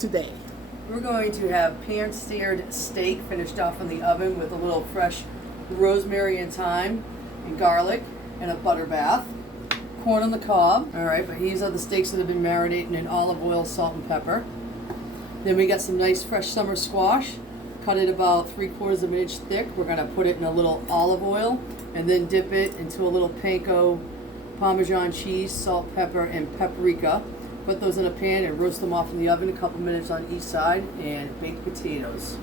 Today We're going to have pan-seared steak finished off in the oven with a little fresh rosemary and thyme and garlic and a butter bath. Corn on the cob. Alright, but these are the steaks that have been marinating in olive oil, salt, and pepper. Then we got some nice fresh summer squash. Cut it about 3/4 of an inch thick. We're going to put it in a little olive oil and then dip it into a little panko Parmesan cheese, salt, pepper, and paprika. Put those in a pan and roast them off in the oven a couple minutes on each side, and baked potatoes.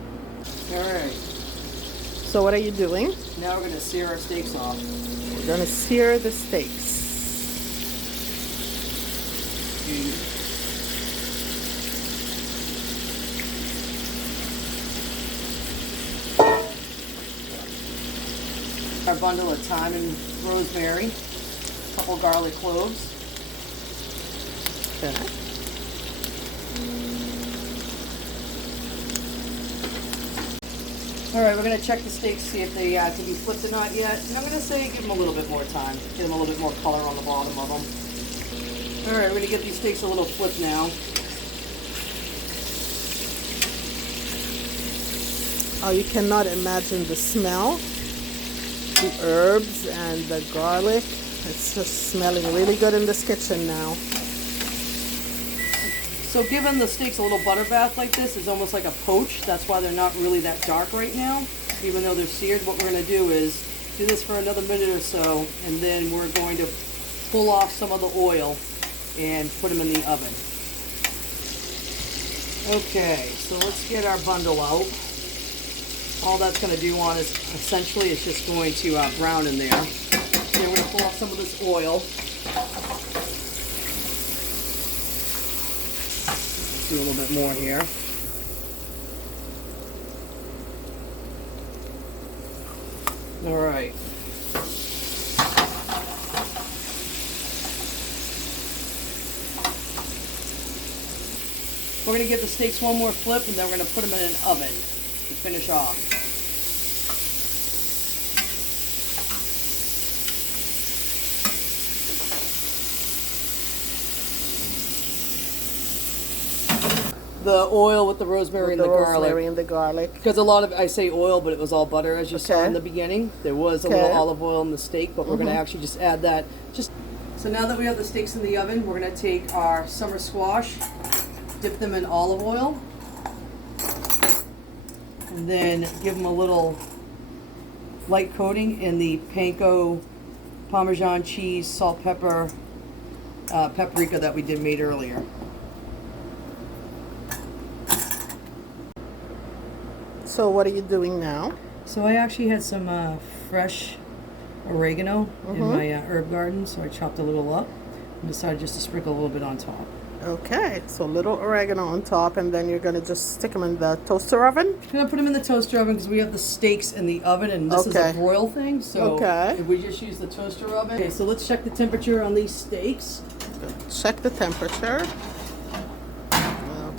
Alright, So what are you doing? now we're going to sear our steaks off. We're gonna sear the steaks. Our bundle of thyme and rosemary, a couple garlic cloves. Okay. Alright, we're going to check the steaks, see if they can be flipped or not yet. And I'm going to say give them a little bit more time. Give them a little bit more color on the bottom of them. Alright, we're going to get these steaks a little flipped now. Oh, you cannot imagine the smell, the herbs and the garlic. It's just smelling really good in this kitchen now. So giving the steaks a little butter bath like this is almost like a poach. That's why they're not really that dark right now, even though they're seared. What we're going to do is do this for another minute or so, and then we're going to pull off some of the oil and put them in the oven. Okay, so let's get our bundle out. All that's going to do on is essentially it's just going to brown in there. Then we're going to pull off some of this oil. Do a little bit more here. All right. We're going to give the steaks one more flip, and then we're going to put them in an oven to finish off. The oil with the rosemary and the rosemary garlic. and the garlic. Because a lot of, I say oil, but it was all butter, as you saw in the beginning. There was a little olive oil in the steak, but we're going to actually just add that. So now that we have the steaks in the oven, we're going to take our summer squash, dip them in olive oil, and then give them a little light coating in the panko Parmesan cheese, salt, pepper, paprika that we made earlier. So what are you doing now? So I actually had some fresh oregano in my herb garden, so I chopped a little up and decided just to sprinkle a little bit on top. Okay, so a little oregano on top, and then you're gonna just stick them in the toaster oven? I'm going to put them in the toaster oven because we have the steaks in the oven, and this is a broil thing, so if we just use the toaster oven. Okay, so let's check the temperature on these steaks. Check the temperature.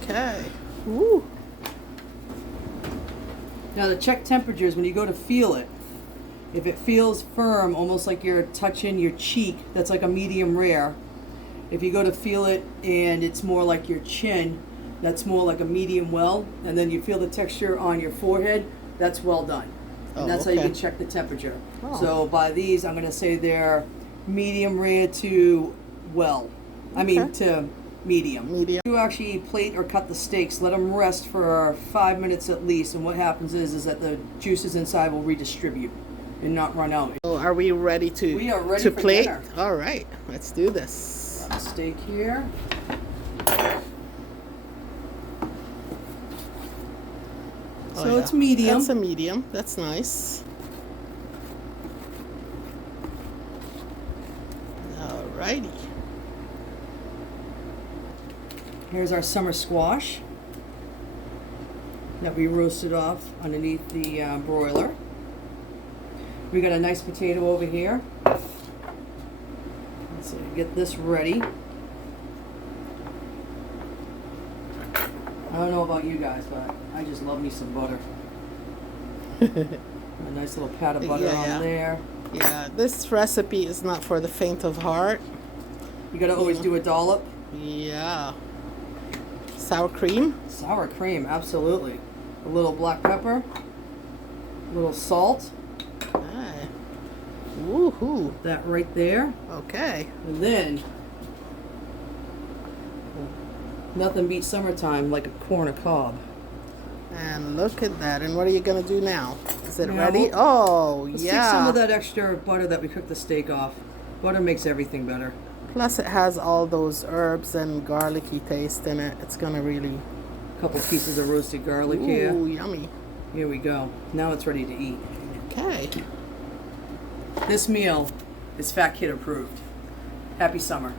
Okay. Ooh. Now the check temperature is when you go to feel it. If it feels firm, almost like you're touching your cheek, that's like a medium rare. If you go to feel it and it's more like your chin, that's more like a medium well. And then you feel the texture on your forehead, that's well done. And that's how you can check the temperature. So by these, I'm going to say they're medium rare to well. I mean to medium. You actually plate or cut the steaks, let them rest for 5 minutes at least, and what happens is that the juices inside will redistribute and not run out. So are we ready to We are ready for plate? dinner. All right, let's do this. Got the steak here. So it's medium. That's a medium. That's nice. All righty. Here's our summer squash that we roasted off underneath the broiler. We got a nice potato over here. Let's get this ready. I don't know about you guys, but I just love me some butter. A nice little pat of butter on there. Yeah, this recipe is not for the faint of heart. You gotta always do a dollop. Yeah. sour cream. Sour cream, absolutely. A little black pepper, a little salt. Okay. Woohoo. That right there. Okay. And then, nothing beats summertime like a corn cob. And look at that. And what are you going to do now? Is it Now ready? we'll- Oh, Let's yeah. take some of that extra butter that we cooked the steak off. Butter makes everything better. Plus, it has all those herbs and garlicky taste in it. It's going to really... A couple pieces of roasted garlic here. Ooh, yummy. Here we go. Now it's ready to eat. Okay. This meal is Fat Kid approved. Happy summer.